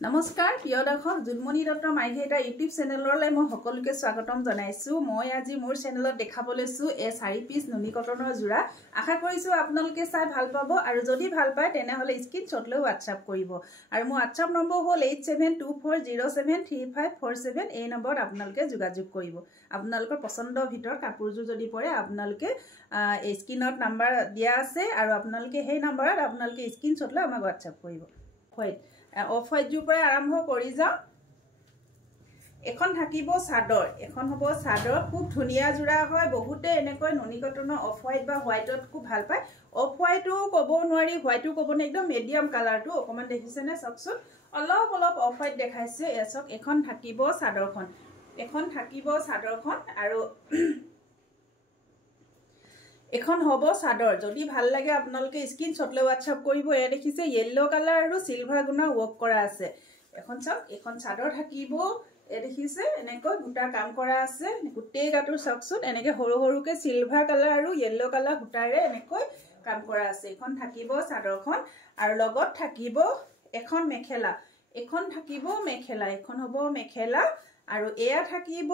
নমস্কাৰ প্ৰিয় দৰ্শক জুলমণি দত্ত মাইঘেইটা ইউটিউব চেনেললৈ মই সকলোকে স্বাগতম জনাইছো। মই আজি মোৰ চেনেলত দেখাব লৈছো এ 4 পিস নুনি কটনৰ জোৰা। আশা কৰিছো আপোনালোকে চাই ভাল পাব আৰু যদি ভাল পায় তেনেহলে স্ক্ৰিনশ্বট লৈ WhatsApp কৰিব। আৰু মোৰ WhatsApp নম্বৰ হ'ল 8724073547। এই নম্বৰত আপোনালোকে যোগাযোগ কৰিব। আপোনালোকৰ পছন্দৰ ভিতৰ কাপোৰজোৰ যদি পৰে আপোনালোকে এই স্ক্ৰিনত নম্বৰ দিয়া আছে আৰু আপোনালোকে সেই নম্বৰত আপোনালোকে স্ক্ৰিনশ্বট লৈ আমাক WhatsApp কৰিব। অফ হোৱাইট জোৰ পৰা আৰম্ভ কৰি যাও। এখন থাকিব চাদৰ, এখন হ'ব চাদৰ, খুব ধুনিয়া জোৰা হয়। বহুতে এনেকৈ নুনি কটনৰ অফ হোৱাইট বা হোৱাইটত খুব ভাল পায়। অফ হোৱাইটো ক'ব নোৱাৰি, হোৱাইটো ক'ব নে, একদম মিডিয়াম কালাৰটো অকমান দেখিছে নে চাওকচোন। অলপ অফ হোৱাইট দেখাইছে। এচক এখন থাকিব চাদৰখন, এখন থাকিব চাদৰখন আৰু এখন হ'ব চাদৰ। যদি ভাল লাগে আপোনালোকে স্ক্ৰিনশ্বট লৈ WhatsApp কৰিব। এ দেখিছে ইয়েলো কালাৰ আৰু সিলভাৰ গুণা ৱৰ্ক কৰা আছে। এখন চাওক, এখন চাদৰ থাকিব। এ দেখিছে এনেকৈ গুটা কাম কৰা আছে। গুটেই গাটোৰ চাওকচোন, এনেকৈ সৰু সৰুকে সিলভাৰ কালাৰ আৰু ইয়েলো কালাৰ গুটাৰে এনেকৈ কাম কৰা আছে। এখন থাকিব চাদৰখন আৰু লগত থাকিব এখন মেখেলা। এখন থাকিব মেখেলা, এখন হ'ব মেখেলা আৰু এয়া থাকিব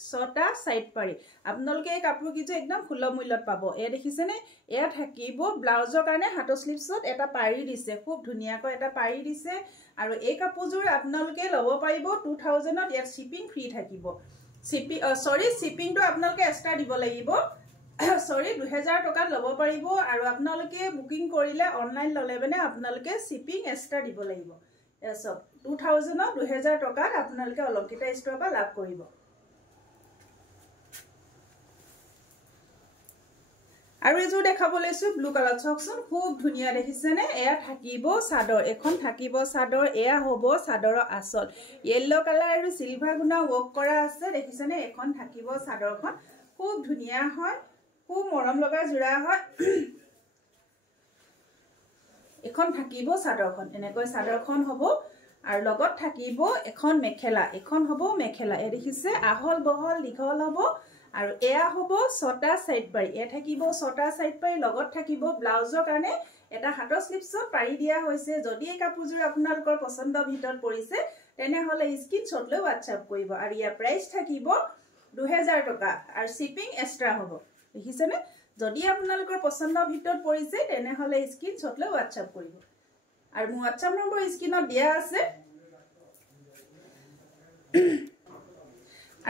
6টা সাইড পাৰি। আপোনালোকে এই কাপোৰ কিজো একদম সুলভ মূল্যত পাব। এ দেখিছে নে, এয়া থাকিব ব্লাউজৰ কাৰণে হাতৰ স্লিভছত এটা পাৰি দিছে, খুব ধুনিয়াকৈ এটা পাৰি দিছে। আৰু এই কাপোৰজোৰ আপোনালোকে ল'ব পাৰিব 2000ত। ইয়াত শিপিং ফ্ৰী থাকিব। শিপিংটো আপোনালোকে এক্সট্ৰা দিব লাগিব। 2000 টকাত ল'ব পাৰিব। আৰু আপোনালোকে বুকিং কৰিলে অনলাইন ল'লে মানে আপোনালোকে শিপিং এক্সট্ৰা দিব লাগিব। এচক 2000ত 2000 টকাত আপোনালোকে অলংকিতা ষ্ট'ৰৰ পৰা লাভ কৰিব। আৰু এযোৰ দেখাব লৈছো ব্লু কালাৰ, চাওকচোন খুব ধুনিয়া দেখিছে নে। এয়া থাকিব চাদৰ, এখন থাকিব চাদৰ। এয়া হ'ব চাদৰৰ আঁচল, ইয়েলো কালাৰ আৰু সিলভাৰ গুণা ৱৰ্ক কৰা আছে। দেখিছে নে, এখন থাকিব চাদৰখন, খুব ধুনিয়া হয়, খুব মৰম লগা জোৰা হয়। এখন থাকিব চাদৰখন, এনেকৈ চাদৰখন হ'ব আৰু লগত থাকিব এখন মেখেলা, এখন হ'ব মেখেলা। এ দেখিছে আহল বহল দীঘল হ'ব আৰু এয়া হ'ব 6টা সাইড পাৰি। এ থাকিব 6টা সাইড পাৰি। লগত থাকিব ব্লাউজৰ কাৰণে এটা হাতৰ স্লিভছত পাৰি দিয়া হৈছে। যদি এই কাপোৰজোৰ আপোনালোকৰ পছন্দৰ ভিতৰত পৰিছে তেনেহলে স্ক্ৰিনশ্বট লৈ WhatsApp কৰিব। আৰু ইয়াৰ প্ৰাইচ থাকিব 2000 টকা আৰু শিপিং এক্সট্ৰা হ'ব। দেখিছে নে, যদি আপোনালোকৰ পছন্দৰ ভিতৰত পৰিছে তেনেহলে স্ক্ৰিনশ্বট লৈ WhatsApp কৰিব। আৰু মোৰ WhatsApp নম্বৰ স্ক্ৰিনত দিয়া আছে।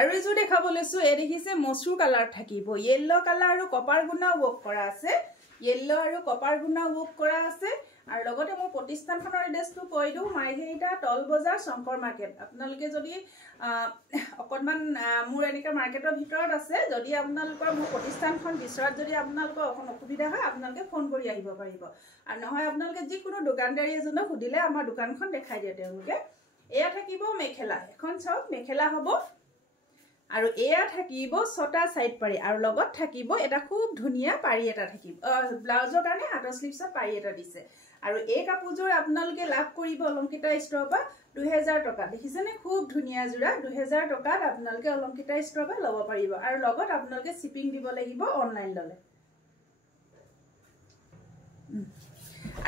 আৰু এযোৰ দেখাব লৈছো। এ দেখিছে মচুৰ কালাৰ থাকিব, ইয়েলো কালাৰ আৰু কপাৰ গুণা ৱৰ্ক কৰা আছে। ইয়েলো আৰু কপাৰ গুণা ৱৰ্ক কৰা আছে। আৰু লগতে মোৰ প্ৰতিষ্ঠানখনৰ এড্ৰেছটো কৈ দিওঁ, মাইঘেইটা তল বজাৰ শংকৰ মাৰ্কেট। আপোনালোকে যদি অকণমান মোৰ এনেকৈ মাৰ্কেটৰ ভিতৰত আছে, যদি আপোনালোকৰ মোৰ প্ৰতিষ্ঠানখন বিচৰাত যদি আপোনালোকৰ অকণ অসুবিধা হয় আপোনালোকে ফোন কৰি আহিব পাৰিব। আৰু নহয় আপোনালোকে যিকোনো দোকানদাৰী এজনক সুধিলে আমাৰ দোকানখন দেখাই দিয়ে তেওঁলোকে। এয়া থাকিব মেখেলা, এখন চাওক মেখেলা হ'ব আৰু এয়া থাকিব 6টা সাইড পাৰি। আৰু লগত থাকিব এটা খুব ধুনিয়া পাৰি এটা থাকিব। ব্লাউজৰ কাৰণে হাতৰ স্লিভছত পাৰি এটা দিছে। আৰু এই কাপোৰজোৰ আপোনালোকে লাভ কৰিব অলংকিতা ষ্ট'ৰৰ পৰা 2000 টকা। দেখিছে নে, খুব ধুনিয়া জোৰা। 2000 টকাত আপোনালোকে অলংকিতা ষ্ট'ৰৰ পৰা ল'ব পাৰিব। আৰু লগত আপোনালোকে শিপিং দিব লাগিব অনলাইন ল'লে।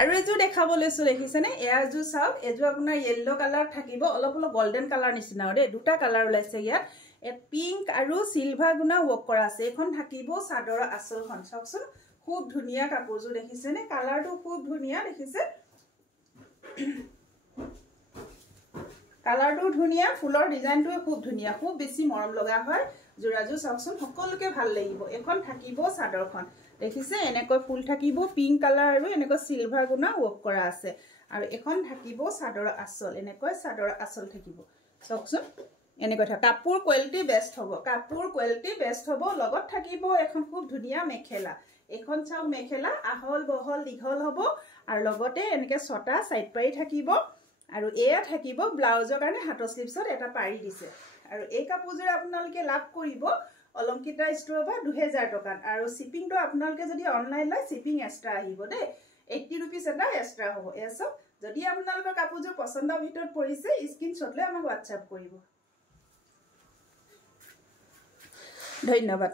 আৰু এযোৰ দেখাব লৈছো। দেখিছে নে, এয়াযোৰ চাওক। এযোৰ আপোনাৰ ইয়েলো কালাৰ থাকিব, অলপ গল্ডেন কালাৰ নিচিনা দেই। দুটা কালাৰ ওলাইছে ইয়াত। পিংক আৰু সিলভাৰ গুণা ৱৰ্ক কৰা আছে। এখন থাকিব চাদৰৰ আঁচলখন, চাওকচোন খুব ধুনিয়া কাপোৰযোৰ। দেখিছে নে, কালাৰটো খুব ধুনিয়া। দেখিছে কালাৰটো ধুনিয়া, ফুলৰ ডিজাইনটোৱে খুব ধুনিয়া, খুব বেছি মৰম লগা হয় জোৰাযোৰ। চাওকচোন সকলোকে ভাল লাগিব। এখন থাকিব চাদৰখন, দেখিছে এনেকৈ ফুল থাকিব, পিংক কালাৰ আৰু এনেকৈ সিলভাৰ গুণা ৱৰ্ক কৰা আছে। আৰু এখন থাকিব চাদৰৰ আঁচল, এনেকৈ চাদৰৰ আঁচল থাকিব। চাওকচোন এনেকৈ থাকে। কাপোৰ কোৱালিটি বেষ্ট হ'ব, কাপোৰ কোৱালিটি বেষ্ট হ'ব। লগত থাকিব এখন খুব ধুনিয়া মেখেলা। এখন চাওক মেখেলা আহল বহল দীঘল হ'ব আৰু লগতে এনেকৈ 6টা সাইড পাৰি থাকিব। আৰু এয়া থাকিব ব্লাউজৰ কাৰণে হাতৰ স্লিভছত এটা পাৰি দিছে। আৰু এই কাপোৰযোৰ আপোনালোকে লাভ কৰিব অলংকিতা ষ্ট'ৰৰ পৰা 2000 টকাত। আৰু শিপিংটো আপোনালোকে যদি অনলাইন লয় শিপিং এক্সট্ৰা আহিব দেই, 80 ৰুপিজ এটা এক্সট্ৰা হ'ব। এয়া চাওক, যদি আপোনালোকৰ কাপোৰযোৰ পছন্দৰ ভিতৰত পৰিছে স্ক্ৰিনশ্বট লৈ আমাক WhatsApp কৰিব। ধন্যবাদ।